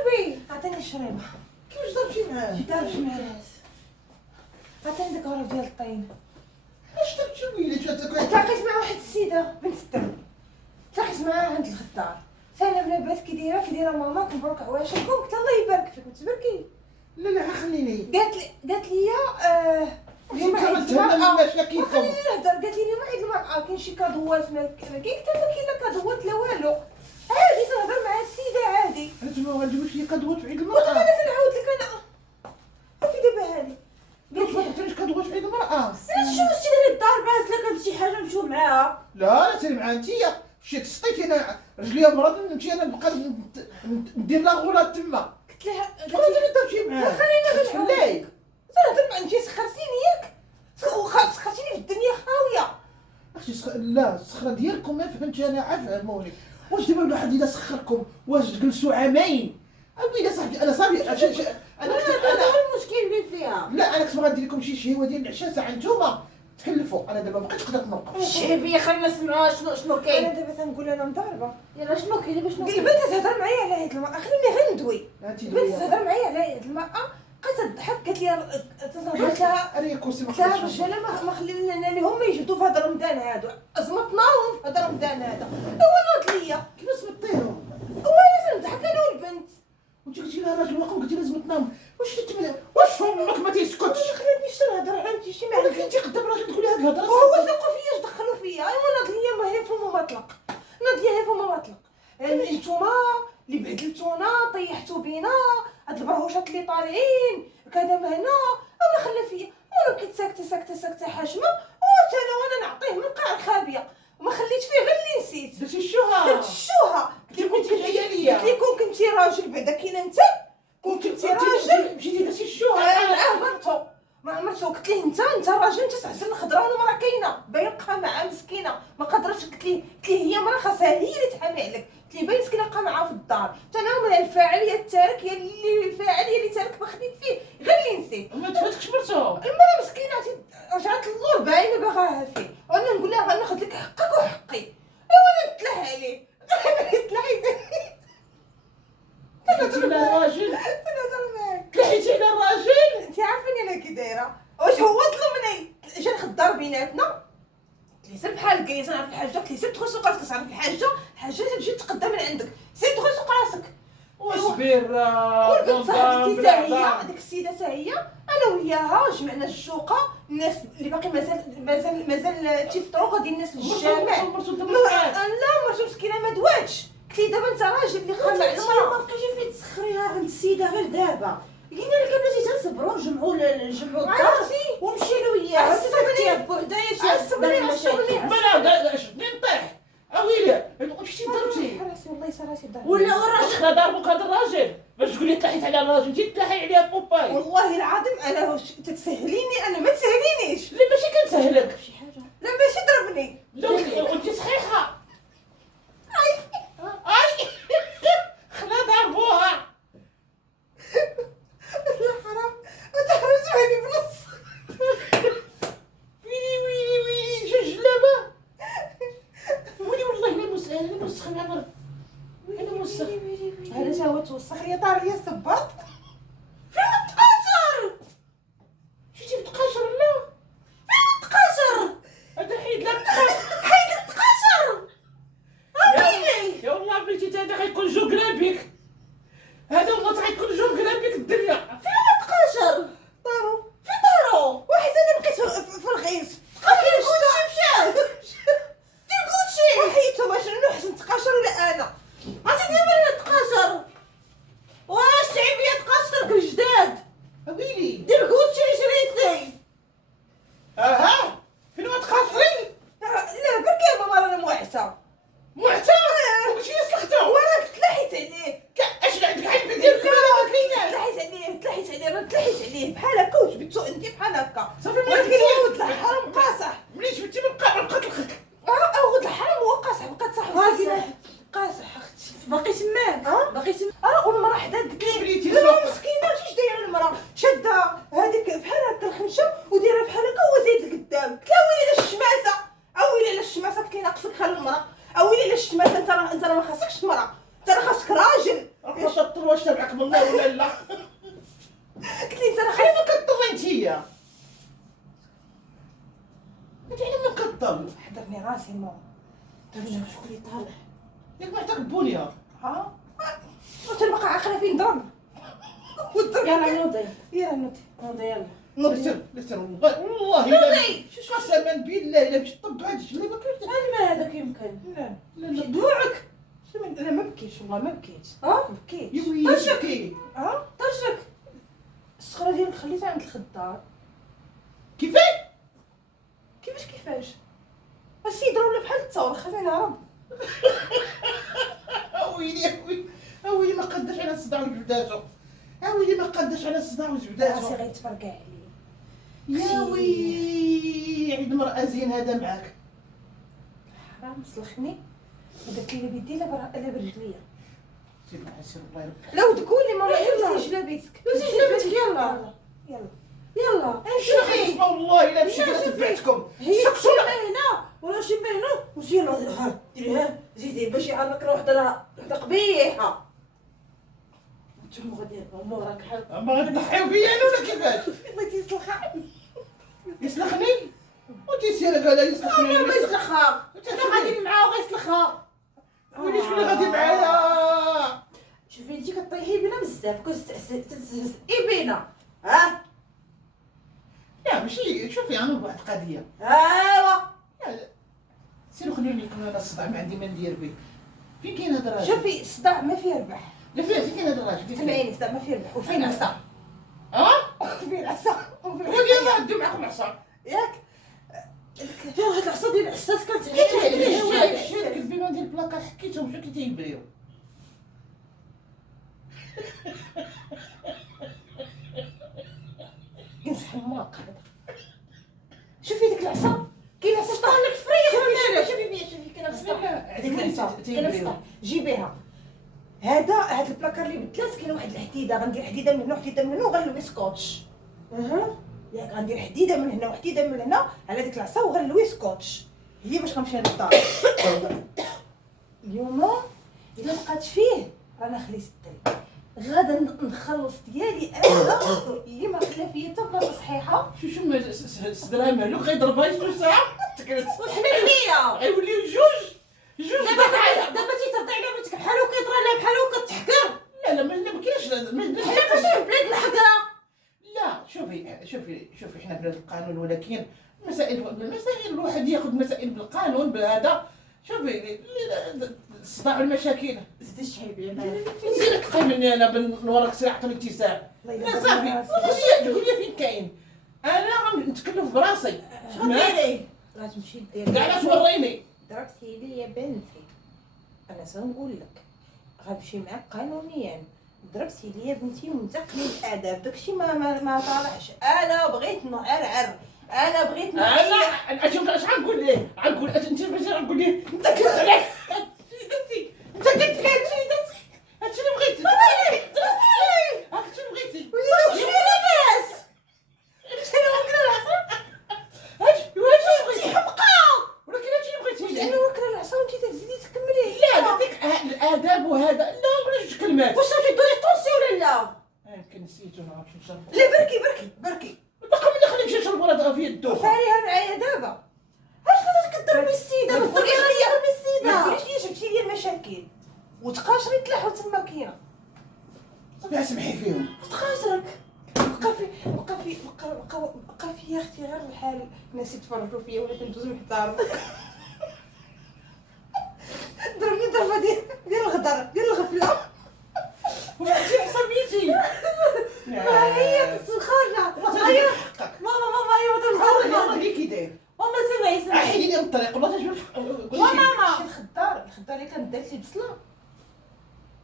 شربي عطيني الشريبه. كيفاش ضربتي معاه؟ دار جمالات عطيني ديك الغرض ديال الطين. اش درتي ويلي تلاقيت مع واحد السيده بنت الدم، تلاقيت معاها عند الغدار. سالم لاباس كي دايره ماما مبروك عواشركم. قلت الله يبارك فيك وتباركي. لا خليني. قالت لي اليوم عملت لنا مشاكلكم. خليني نهضر. قالت لي اليوم عيد المرأة كاين شي كادوات ما كاين حتى ما كاين لا كادوات لا والو. عادي تنهضر مع السيده عادي. انتما ما غنجيبوش لي كادوات في عيد قلت المرأة. انا تنعاود لك انا في دابا هادي. قالت لي ما درتيش كادوات في عيد المرأة. شو السيده اللي الدار باز لك هاد شي حاجه نمشيو معاها. لا سيري معها انتيا. مشيت سقيتي انا رجليا مرض نمشي انا نبقى ندير لا غولات تما. قلت لها شكون اللي درتي معاه؟ خلينا نعاود لا تنهضر مع انت سخرتيني ياك. سخرتيني في الدنيا خاويه. اختي لا الصخره ديالكم ما فهمتش انا. فهموني واش دابا الواحد اذا سخركم واش جلسوا عامين؟ اويلي صاحبي انا صافي انا المشكل اللي فيها. لا انا كنت باغا ندير لكم شي شهوه ديال العشاء ساعه نتوما تكلفوا. انا دابا مابقيتش نقدر نوقف. شعبيه خلينا نسمعوها شنو كاين. انا دابا تنقول انا مضاربه. يلا شنو كاين باش البنت تهضر معايا على هاد المرأة. خليني غير ندوي. انت البنت تهضر معايا على هاد المرأة بقات تضحك. قالت لي قلت لها اري كرسي ما قلت لها خديتش. الرجاله ما خلينا لي هما يجبدوا في هذا رمضان هادو. ازمطناهم في هذا رمضان هذا. هو ناض ليا كيفاش سمطيهم؟ هو لازم نضحك انا والبنت. وانت قلتي لها راجل واقف قلتي لازم تنام. واش فمك ما تيسكتش؟ ما خلاتنيش تنهضر عندي شي مالك معرفه. انت قدام راجل تقولي هاد الهضره؟ وهو ثقوا فيا اش دخلوا فيا. ايوا ناض ليا ما هي فما مطلق. ناض ليا هي فما مطلق. انتوما اللي بهدلتونا طيحتوا بينا هاد البرهوشات اللي طالعين كذا ما هنا. انا خلى فيا وانا بقيت ساكته حاشمه. وانا نعطيه من قاع الخابيه وما خليت فيه غير اللي نسيت. درتي الشوها. درت الشوها. كنتي جايه ليا. قلت لي كون كنتي راجل بعدا كاين انت كون كنتي راجل مشيتي درتي الشوها. مع مرتو. قلت ليه انت راجل انت تعزل الخضره وانا مرا كاينه بايقه معاه مسكينه ما قدرتش. قلت ليه هي مرا خاصها هي اللي تحامي عليك. قلت ليه باين مسكينه بقى معاه في الدار. انا من الفاعل هي التارك هي اللي تارك ما خديت فيه غير اللي نسيت. ما تفاتكش مرتو. المرا مسكينه رجعت للور باينه باغاها فيه. وانا نقول لها غناخذ لك حقك وحقي. ايوا نتلح عليه تلحيتي على الراجل. تنهضر معاك. تلحيتي على الراجل. انت عارفاني انا كي دايره. واش هو ظلمني جا الخضار بيناتنا. قلت لي سير بحال كاين تنعرف الحاجه. قلت لي سير دخل سوق راسك تعرف الحاجه تجي تقدم من عندك. سير دخل سوق راسك. واصبر. والبنت صاحبتي حتى هي هذيك السيده حتى هي انا وياها جمعنا الشوقه. الناس اللي باقي مازال تيفطروا غادي الناس للجامع. مرتو لا مرتو مسكينه ما دواتش. قلت لي دابا انت راجل اللي خلع ما المراه. بقيتي فين تسخريها عند السيده غير دابا. قلنا لك بلاتي تنصبروا نجمعوا الدار عرفتي ومشينا وياها. صفتيها بوحدها عصبني بلا نطيح. اويلي مشيتي ضربتي. راسي والله راسي ضربت. ولا الراجل واش ضربك هذا الراجل باش تقولي تلحيت على الراجل انت تلحي عليها بوباي. والله العظيم انا تتسهليني انا ما تسهلينيش. لا ماشي كنسهلك. شي حاجه. لا ماشي ضربني. لا وانت صحيحه. اي خلا ضربوها. لا حرام وتحرجوني بنص. ويلي جلابه. ويلي والله انا مسخ انا مسخ. هذا جا هو توسخ لي طار لي الصباط. فين تقاشر؟ شتي بتقاشر لا. فين تقاشر؟ هذا حيد لا حيد تقاشر. ويلي يا والله بنتي هذا غيكون جوغرافيك. هذا والله غيكون جوغرافيك الدنيا. فين تقاشر؟ طاروا فين دارو؟ واحد انا بقيت في الغيط. دير كلشي مشى. دير كلشي. وحيدتو باش نحسن نتقاشر ولا انا. عرفتي دابا انا تقاشر. واش تعبيه تقاشرك الجداد. ويلي دير كلشي شريتي. اها فين ما تقاشري. لا برك يا ماما رانا موعته. معتى وقلتي لي سلختو. وانا تلحيت عليه. اش عندك عيب ديال كلامك كاين. تلحيت عليه بحال هكا وجبدتو انت بحال هكا. صافي ولكن ولد الحرام قاصح. ملي جبتي من قتلك. ولد الحرام هو قاصح بقات صاحبي قاصح اختي. باقي تماك. باقي تماك. والمراه حدا قالت لي بريتي لا السوق. مسكينه اش دايره المراه شاده هذيك بحال هكا الخنشه ودايره بحال هكا وهو زايد لقدام. قلت لها ويلي لا الشماسه اويلي لا الشماسه. قلت لي ناقصك خال المراه اويلي لا الشماسه. انت راه ما خاصكش المراه انت راه خاصك راجل. رفضت نقول واش تبعك من الله ولا لا. قلت لي انت راه كيف كطلي انتيا؟ انت على من كطل؟ حضرني راسي ماما. درجة شكون اللي طالع؟ ياك ما عطاك البنيه. ها وانت باقا عاقله فين ضرب يلا نوضي يلا نوضي نوضي يلا لسر لسر والله الا قسما بالله الا باش طب هاد الجلابه كيف ما هذاك يمكن لا لا دوعك لا ما بكيتش والله ما بكيت ها ما بكيتش يا ويلي ها طرشك الصخره ديالك خليتها عند الخدار. كيفاش السيد راه ولا بحال الثور خلينا نهرب. ويلي ويلي ما قداش على الصداع وجبداتو. ويلي ما قداش على الصداع راسي وجبداتو. غيتفرقع عليه. يا وي عيد مرأة زين هذا معاك. حرام سلخني ودرت لي بيدي لا برجليا. سير معاه سير الله يرحمك. لا ودكولي ما يلا. لبسي جلابيتك لبسي جلابيتك، يلا. يلا يلا شوفي اسم الله الا مشيت تبعتكم. هي شي ما هنا ولا شي ما هنا وزي يلا ها ديريها زيدي باش يعرفك راه وحده قبيحه. انتم غادي موراك حال ما غتضحيو بيا انا ولا كيفاش؟ بغيتي تسلخها يسلخني؟ وانتي سير قال يسلخني. ما يسلخها انا غادي معاه وغيسلخها. ويلي شكون اللي غادي معايا؟ شوفي انتي كطيحي بينا بزاف كتستهزئي بينا ها لا ماشي شوفي انا بواحد القضيه. ايوا لا سيروا خلوني يكون هذا الصداع ما عندي ما ندير به. فين كاين هذا الراجل؟ شوفي الصداع ما فيه ربح. لا فين كاين هذا الراجل؟ سمعيني الصداع ما فيه ربح وفين العصا. فين العصا ودي ما عندو معاكم العصا. ياك فين هاد العصا ديال العساس كانت شاد البيبان ديال البلاكار حكيتهم شنو كيتيبريو. ينصح الماق هذا. شوفي ديك العصا كاين عصا لك فريه شوفي بيا شوفي كاين عصا لا ديك العصا كاين عصا جيبيها. هاد البلاكار اللي بدلات كاين واحد الحديده غندير حديده من هنا وحديده من هنا وغنلوي سكوتش. ياك غندير حديده من هنا وحديده من هنا على ديك العصا وغنلوي سكوتش. هي باش غنمشي للدار. اليوم الا بقات فيه رانا خليت الدري غادا نخلص ديالي انا اللي ما خلا فيا حتى بلاصه صحيحه. شو صدرها مهلوك غيضربها يجوج ساعه تكرس حنينيه غيوليو جوج دابا تيترضي على بنتك بحال وكيطرى لها بحال وكتحكر. لا ما كاينش حنا ماشي بلاد الحكره. لا شوفي حنا بلاد القانون ولكن المسائل الواحد ياخذ مسائل بالقانون بهذا. شوفي الصداع والمشاكل زيدي شحال بيا زينك تقي مني انا نورك ساعه عطوني اتساع. لا صافي قول لي فين كاين. انا غنتكلف براسي. غديري غتمشي دير كاع لا توريني. ضربتي لي يا بنتي انا سنقول لك غنمشي معاك قانونيا. ضربتي لي يا بنتي وانت قليل الادب داكشي ما طالعش. انا بغيت نعرعر انا بغيت انا اش غنقول ليه غنقول انت باش غنقول ليه انت كنت عليك انت قلت لي هادشي اللي بغيتي هادشي اللي بغيتي شنو لاباس شنو وكرا العصا هادشي اللي بغيتي حمقى ولكن هادشي اللي بغيتي انا وكرا العصا وانت تزيدي تكملي. لا ديك الاداب وهذا لا ولا جوج كلمات. واش راكي دوري طونسي ولا لا؟ يمكن نسيتو ما عرفتش نشرب. لا بركي باقي ما دخلني نمشي نشرب ولا في الدوخه. فاريها معايا دابا. علاش كضربي السيده ما تضربيش ليا ما السيده. تقوليش لي جبتي لي المشاكل وتقاشري تلاحوا تما كاينه. صافي اسمحي فيهم. تخاطرك بقى في يا اختي غير الحال الناس يتفرجوا فيا ولا كندوز محتار. ضربني ضربه ديال الغدر ديال الغفله. وعرفتي عصبيتي. هي تسخرنا هي ماما هي ما والله تمزح اللي كي داير. ماما سمعي احيدي لي من الطريق والله تجبد. ماما الخضار اللي كانت دارت لي بصله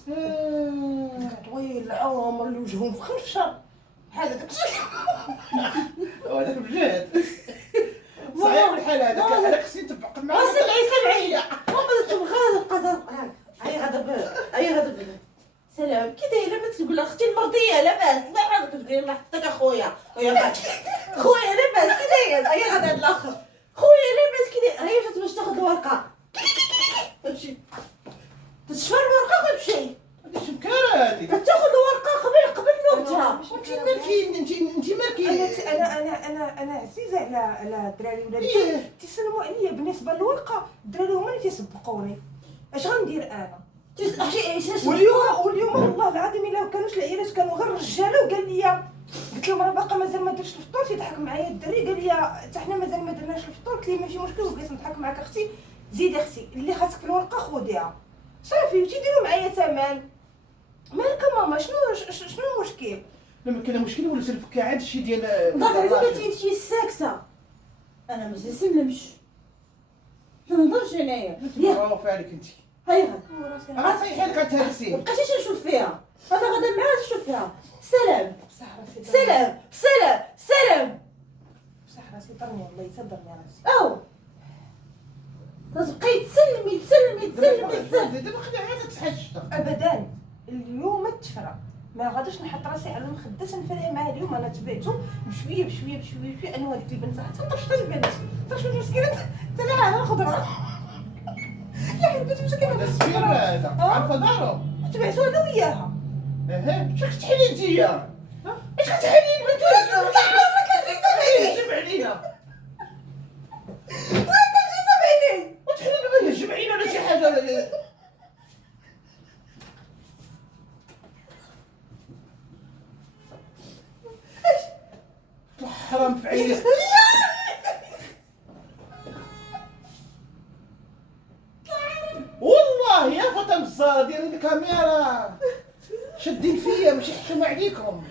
كانت طويله عمر اللي وجههم فخر في الشر بحال داكشي. هذاك بجد صعيب الحال هذاك خصني نتفق معاه. سمعي ماما تبغى القدر هي غدا سلام كي دايره ما تقول اختي المرضيه لاباس لا عاد كتقولي الله يحفظك اخويا خويا لاباس كي داير هي غدا هاد الاخر خويا لاباس كي داير هي جات باش تاخذ الورقه تمشي تشفى الورقه وتمشي غادي نشوف مكاره هادي. كتاخذ الورقه قبل نوبتها. مش انت مكانة. مالكين انت مالكين. انا عزيزه على الدراري ولادي إيه. تيسلموا عليا. بالنسبه للورقه الدراري هما اللي تيسبقوني. اش غندير انا؟ واليوم والله العظيم الا كانوش العيالات كانوا غير الرجاله وقال لي قلت لهم راه باقا مازال ما درتش الفطور. تيضحك معايا الدري قال لي حتى حنا مازال ما درناش الفطور. قلت ليه ماشي مشكل وبغيت نضحك معاك اختي زيدي اختي اللي خاصك في الورقه خذيها صافي وتيديروا معايا ثمن. مالك ماما شنو المشكل؟ لما كان مشكل ولا سلفك عاد شي ديال ضغط عليك قلتي انت ساكته. انا ما نسلمش. ما نهضرش انايا. برافو عليك انت. هاي غدا راه صحيح لك تهرسي. مابقيتيش نشوف فيها. انا غدا معاها نشوف فيها. سلام بصح راسي سلام سلام سلام. بصح راسي طرني الله يصدرني راسي. او تبقاي تسلمي دابا خليها عاد تحشط. ابدا اليوم ما تفرى ما غاديش نحط راسي على المخده تنفرق معاه. اليوم انا تبعته بشويه بشويه انا وهذيك البنت حتى طرشت البنت طرشت المسكينه تلاها على الخضره. لا البنت مسكينه هذا سفير هذا عارفه دارو. تبعته انا وياها. اها شنو كتحلي انتيا؟ اش كتحلي البنت ولا جمع عليها وتحلي دابا جمعينا ولا شي حاجه ولا حرام في عينيك. والله يا فاطمه الزهراء ديالي الكاميرا شادين فيا ماشي حشومه عليكم.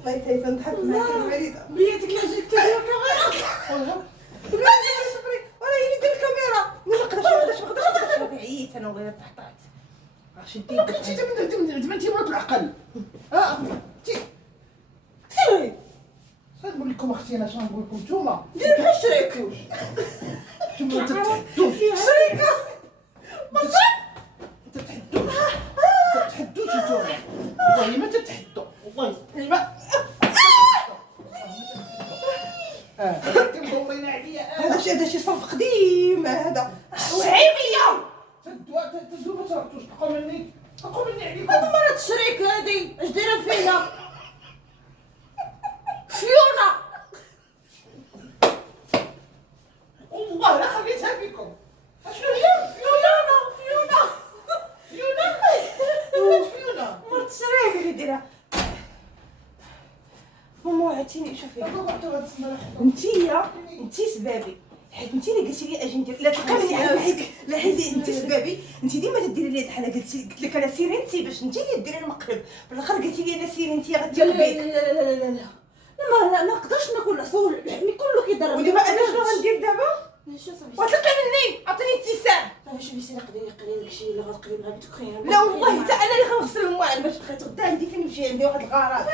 الله يتعيط نضحك معاك الوالده. بيتك لا جيت تدير الكاميرا. ولا هي اللي دير الكاميرا. ما نقدرش عييت انا وغير طحطحت. شديت انت انت مرات العقل. انت سيري نقول لكم اختي انا شنو نقول لكم نتوما دير بحال الشريك. نتوما تتحدوش شريكه تتحدوش نتوما والله ما تتحدوا والله ما كنقولين عليا هذا شي صرف قديم هذا. وعيبيه. تدوا ما تردوش تقوا مني عليكم. هذا مرات الشريك هادي اش دايره فينا؟ فيونا والله لا خليتها فيكم. شنو هي فيونا فيونا مرت الشريك اللي ديرها. ماما وعدتيني شوفي انتي سبابي حيت انتي اللي قلتي لي اجي ندير. لا تلقاني عافاك لا حيت انتي سبابي. انتي ديما تديري لي بحال قلت لك انا سيري انتي باش انتي اللي ديري المقلب. بالاخر قلتي لي انا سيري انتي لا غتثق لا بيك. لا لا لا لا ما نقدرش ناكل العصور لحمي كله كيضرب. ودابا انا شنو غندير دابا؟ شو صافي وتلقي مني عطيني اتساع. شوفي سيري قليل داكشي اللي غتقري مع بنتك خير. لا والله حتى انا اللي غنغسل المواعن باش بقيت غدا عندي فين نمشي عندي واحد الغرض.